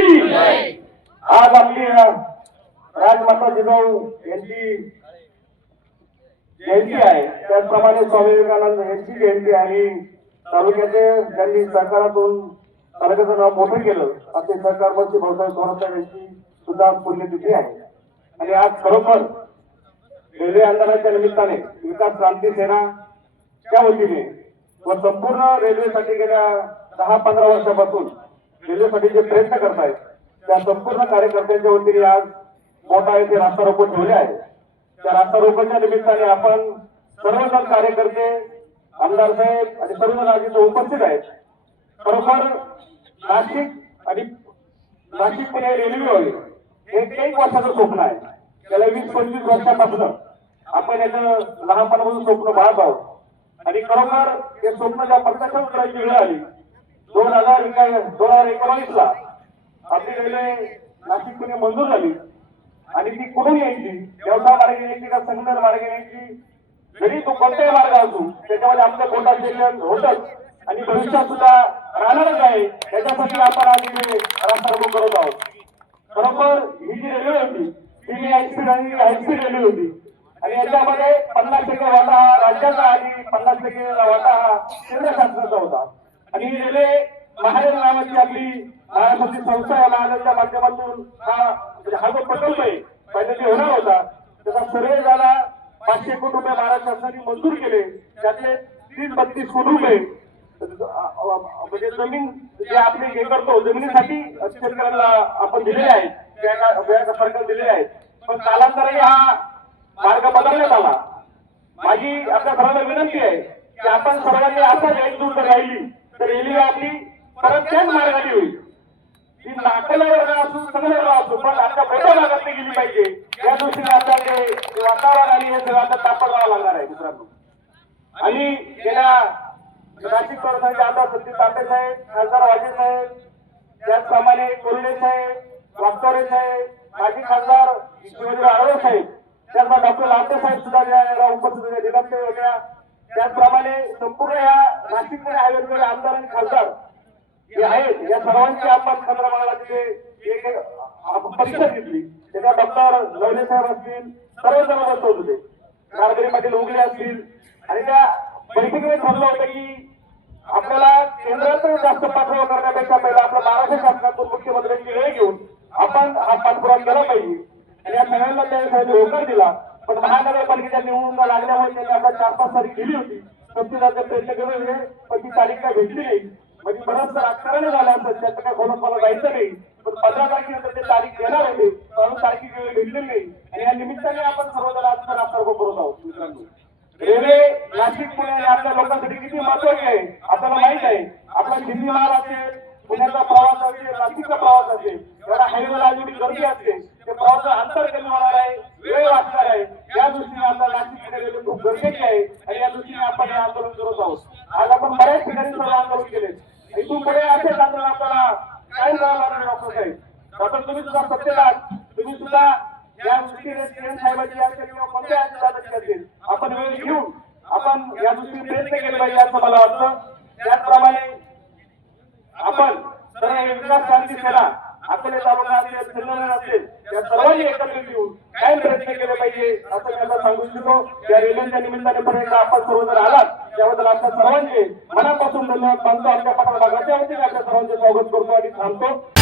की आज आपली राजमाता जिजाऊ यांची जयंती आहे. त्याचप्रमाणे स्वामी विवेकानंद यांची जयंती आणि तालुक्याचे ज्यांनी सरकारातून तालुक्याचं नाव मोठं केलं असे सरकार मंत्री भाऊसाहेब थोरात यांची सुद्धा पुण्यतिथी आहे. आणि आज खरोखर रेल्वे आंदोलनाच्या निमित्ताने विकास क्रांती सेनाच्या वतीने व संपूर्ण रेल्वेसाठी गेल्या दहा पंधरा वर्षापासून रेल्वेसाठी जे प्रयत्न करतायत त्या संपूर्ण कार्यकर्त्यांच्या वतीने आज मोठा येथे रास्ता रोको ठेवले आहे त्या रास्ता रोकोच्या निमित्ताने आपण सर्वजण कार्यकर्ते आमदार साहेब आणि सर्व आज उपस्थित आहेत. खरोखर नाशिक आणि नाशिक पुणे रेल्वे होईल हे एक वर्षाचं स्वप्न आहे. त्याला वीस पंचवीस वर्षापासून आपण याचं लहानपणापासून स्वप्न पाहत आहोत. आणि खरोखर हे स्वप्न ज्या पक्षाच्या उतरायची वेळ आली दोन हजार दोन हजार एकोणीस ला आपली रेल्वे नाशिक पुणे मंजूर झाली. आणि ती कुठून यायची? देवता मार्गे यायची का संगमेर मार्गे यायची? जरी तो कोणताही मार्ग असू त्याच्यामध्ये आमचं कोटा स्टेशन होतच. आणि भविष्यात सुद्धा राहणारच आहे. त्याच्यासाठी आपण आज इथे रस्ता रोको करत आहोत. बरोबर ही जी रेल्वे होती ती हायस्पीड आणि हायस्पीड रेल्वे होती आणि याच्यामध्ये पन्नास टक्के वाटा हा राज्याचा आणि पन्नास टक्के वाटा हा केंद्र शासनाचा होता. आणि रेल्वे महाराज नावाची आपली महाराष्ट्राची संस्था आहे महाराजांच्या माध्यमातून हा म्हणजे हा जो प्रकल्प आहे पहिले जे होणार होता त्याचा सर्वे झाला पाचशे कोटी रुपये महाराष्ट्र शासनाने मंजूर केले त्यातले तीस बत्तीस कोटी रुपये म्हणजे जमीन जे आपले हे करतो जमिनीसाठी शेतकऱ्यांना आपण दिलेले आहेत सरकार दिलेले आहेत. पण कालांतराने हा मार्ग बदलण्यात आला. माझी आपल्या सर्वांना विनंती आहे की आपण सर्वांनी असं एकजूट राहिली. तर रेल्वे आपली परत त्याच मार्गाने होईल. ती नाकल्यावर असू सगळ्यावर असो पण आता मोठ्या भागात गेली पाहिजे. या दृष्टीने आता ते वातावरण आणि हे सगळं आता तापड लावावं लागणार आहे मित्रांनो आणि गेल्या नाशिक परिसराचे आमदार सचिन तांबे साहेब खासदार वाजे साहेब त्याचप्रमाणे कोल्हे साहेब वागतोरे साहेब माजी खासदार शिवाजीराव आळवे साहेब त्याचप्रमाणे डॉक्टर लांडे साहेब सुद्धा याला उपस्थित होते निलंबे वगैरे त्याचप्रमाणे संपूर्ण या नाशिक पुणे आमदार आणि खासदार जे आहेत या सर्वांची आपण चंद्रमाला तिथे एक एक घेतली त्याच्या डॉक्टर लवले साहेब असतील सर्वजण बसत होते. कारगिरी पाटील उघडे असतील. आणि त्या बैठकीमध्ये ठरलं होतं की आपल्याला केंद्रातून जास्त पाठपुरावा करण्यापेक्षा पहिला आपल्या महाराष्ट्र शासनातून मुख्यमंत्र्यांची वेळ घेऊन आपण हा पाठपुरावा केला पाहिजे. आणि या सगळ्यांना त्यावेळेस होकार दिला. पण महानगरपालिकेच्या निवडणुका लागल्यामुळे त्यांनी आता चार पाच तारीख दिली होती. पस्तीसाचे प्रयत्न केले होते पण ती तारीख काय भेटली नाही. म्हणजे बरंच राजकारण झालं असं त्याचं काय खोलून मला जायचं नाही. पण पंधरा तारखेनंतर ते तारीख देणार होते म्हणून तारखेची वेळ भेटली नाही. आणि या निमित्ताने आपण सर्वजण आज तर आपण करत आहोत मित्रांनो. रेल्वे नाशिक पुणे आपल्या लोकांसाठी किती महत्वाची आहे आपल्याला माहीत आहे आपला दिल्ली माल असेल पुण्याचा प्रवास असेल नाशिकचा प्रवास असेल एवढा हायवेला आज एवढी गर्दी असते ते प्रवासाचं अंतर कमी होणार आहे वेळ वाचणार आहे या दृष्टीने आपल्याला नाशिक पुणे रेल्वे खूप गरजेची आहे आणि या दृष्टीने आपण हे आंदोलन करत आहोत आज आपण बऱ्याच ठिकाणी सर्व आंदोलन केले इथून पुढे असेच आंदोलन आपल्याला काय करावं लागणार डॉक्टर साहेब डॉक्टर तुम्ही सुद्धा सत्तेत तुम्ही सुद्धा या दृष्टीने किरण साहेबांची या किंवा कोणत्या अधिकाऱ्याची असेल आपण वेळ घेऊन आपण या दृष्टीने प्रयत्न केले पाहिजे असं मला वाटतं. त्याचप्रमाणे आपण सर्व विकास क्रांती सेना आपले तालुका असेल संगमनेर असेल या सर्वांनी एकत्रित येऊन काय प्रयत्न केले पाहिजे असं मी आता सांगू इच्छितो. या रेल्वेच्या निमित्ताने पर्यंत आपण सर्व जर आलात. त्याबद्दल आपल्या सर्वांचे मनापासून धन्यवाद मानतो आपल्या पठार भागाच्या वतीने आपल्या सर्वांचे स्वागत करतो आणि थांबतो